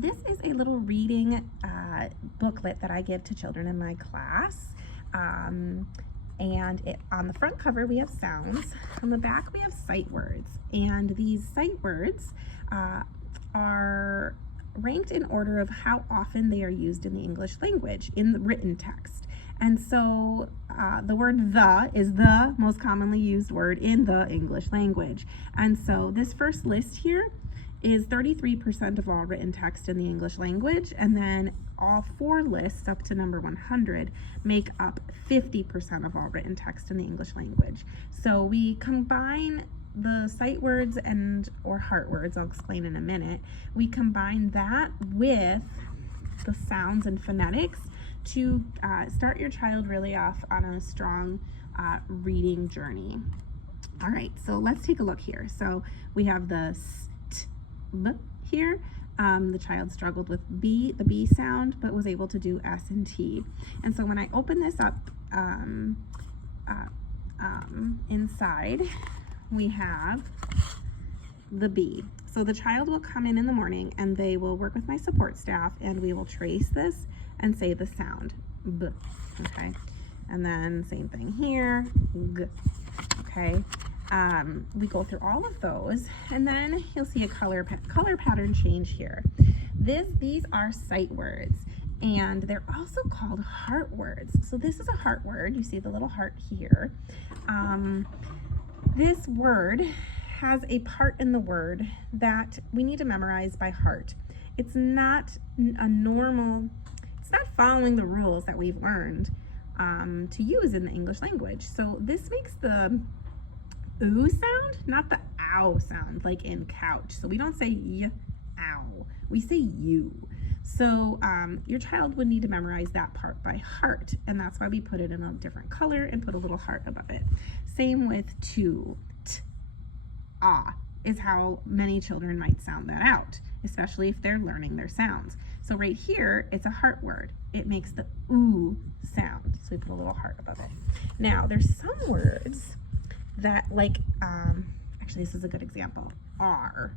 This is a little reading booklet that I give to children in my class. And on the front cover we have sounds. On the back we have sight words. And these sight words are ranked in order of how often they are used in the English language in the written text. And so the word "the" is the most commonly used word in the English language. And so this first list here is 33% of all written text in the English language, and then all four lists up to number 100 make up 50% of all written text in the English language. So we combine the sight words or heart words, I'll explain in a minute. We combine that with the sounds and phonetics to start your child really off on a strong reading journey. All right, so let's take a look here. So we have the st, b here. The child struggled with B, the B sound, but was able to do S and T. And so when I open this up inside, we have the B. So the child will come in the morning and they will work with my support staff and we will trace this and say the sound, B, okay? And then same thing here, G, okay? We go through all of those and then you'll see a color pattern change here. These are sight words and they're also called heart words. So this is a heart word. You see the little heart here. This word has a part in the word that we need to memorize by heart. It's not it's not following the rules that we've learned to use in the English language. So this makes the ooh sound, not the ow sound, like in couch. So we don't say y, ow, we say you. So your child would need to memorize that part by heart, and that's why we put it in a different color and put a little heart above it. Same with to, t, ah is how many children might sound that out, especially if they're learning their sounds. So right here, it's a heart word. It makes the ooh sound, so we put a little heart above it. Now, there's some words that like, actually this is a good example, are.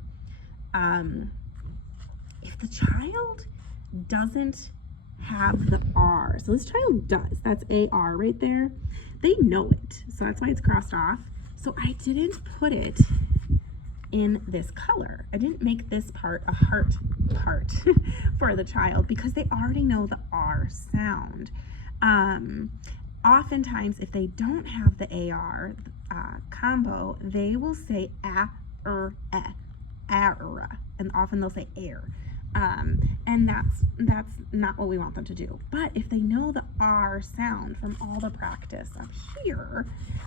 If the child doesn't have the R, so this child does, that's A-R right there, they know it, so that's why it's crossed off. So I didn't put it in this color. I didn't make this part a heart part for the child because they already know the R sound. Oftentimes, if they don't have the AR combo, they will say a-er, a-ra, and often they'll say air. And that's not what we want them to do. But if they know the R sound from all the practice up here,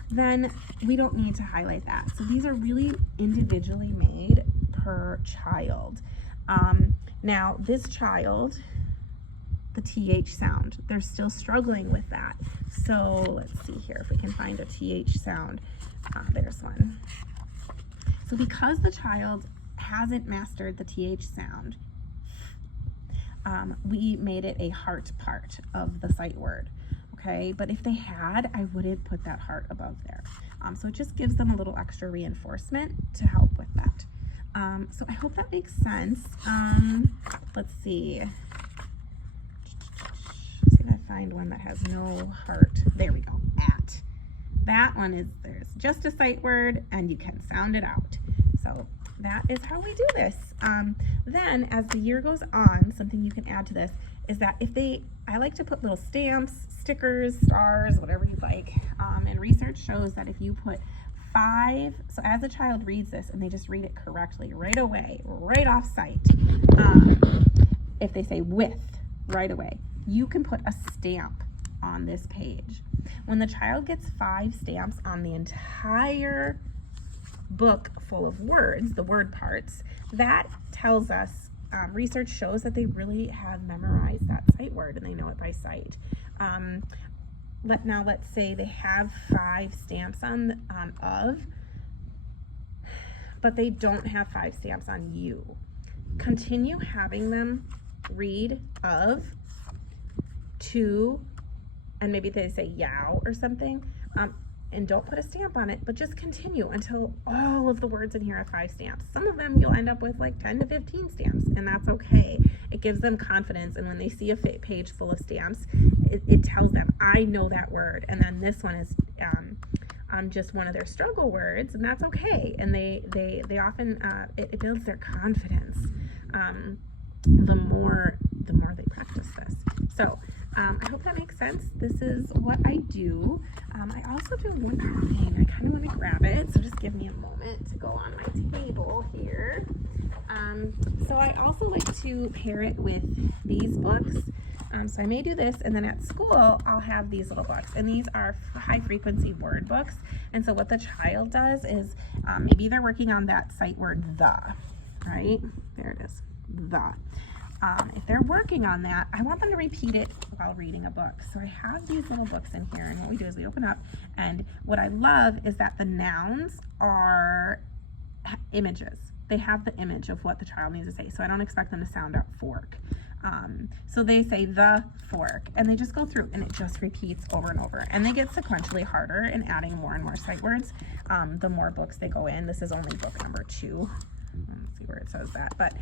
then we don't need to highlight that. So these are really individually made per child. Now this child, the TH sound, they're still struggling with that. So let's see here if we can find a TH sound. There's one. So because the child hasn't mastered the TH sound, we made it a heart part of the sight word, okay? But if they had, I wouldn't put that heart above there. So it just gives them a little extra reinforcement to help with that. So I hope that makes sense. Let's see. See if I find one that has no heart. There we go, at. That one is, there's just a sight word and you can sound it out. So that is how we do this. Then as the year goes on, something you can add to this is that I like to put little stamps, stickers, stars, whatever you like. And research shows that if you put 5, so as a child reads this and they just read it correctly right away, right off sight, if they say with right away, you can put a stamp on this page. When the child gets 5 stamps on the entire book full of words, the word parts, that tells us, research shows that they really have memorized that sight word and they know it by sight. Now let's say they have 5 stamps on of, but they don't have 5 stamps on you. Continue having them read of, to, and maybe they say yow or something, and don't put a stamp on it, but just continue until all of the words in here have 5 stamps. Some of them you'll end up with like 10 to 15 stamps, and that's okay. It gives them confidence, and when they see a page full of stamps, it tells them, I know that word. And then this one is just one of their struggle words, and that's okay. And they often it builds their confidence the more they practice this. So I hope that makes sense. This is what I do. I also do one other thing. I kind of want to grab it, so just give me a moment to go on my table here. So I also like to pair it with these books. So I may do this, and then at school I'll have these little books, and these are high frequency word books. And so what the child does is maybe they're working on that sight word the, right? There it is, the. If they're working on that, I want them to repeat it while reading a book. So I have these little books in here, and what we do is we open up, and what I love is that the nouns are images. They have the image of what the child needs to say, so I don't expect them to sound out fork. So they say the fork, and they just go through, and it just repeats over and over, and they get sequentially harder in adding more and more sight words the more books they go in. This is only book number 2. Let's see where it says that, but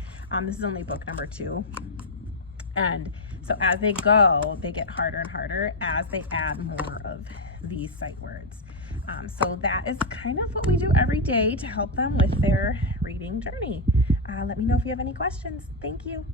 this is only book number 2. And so as they go, they get harder and harder as they add more of these sight words. So that is kind of what we do every day to help them with their reading journey. Let me know if you have any questions. Thank you.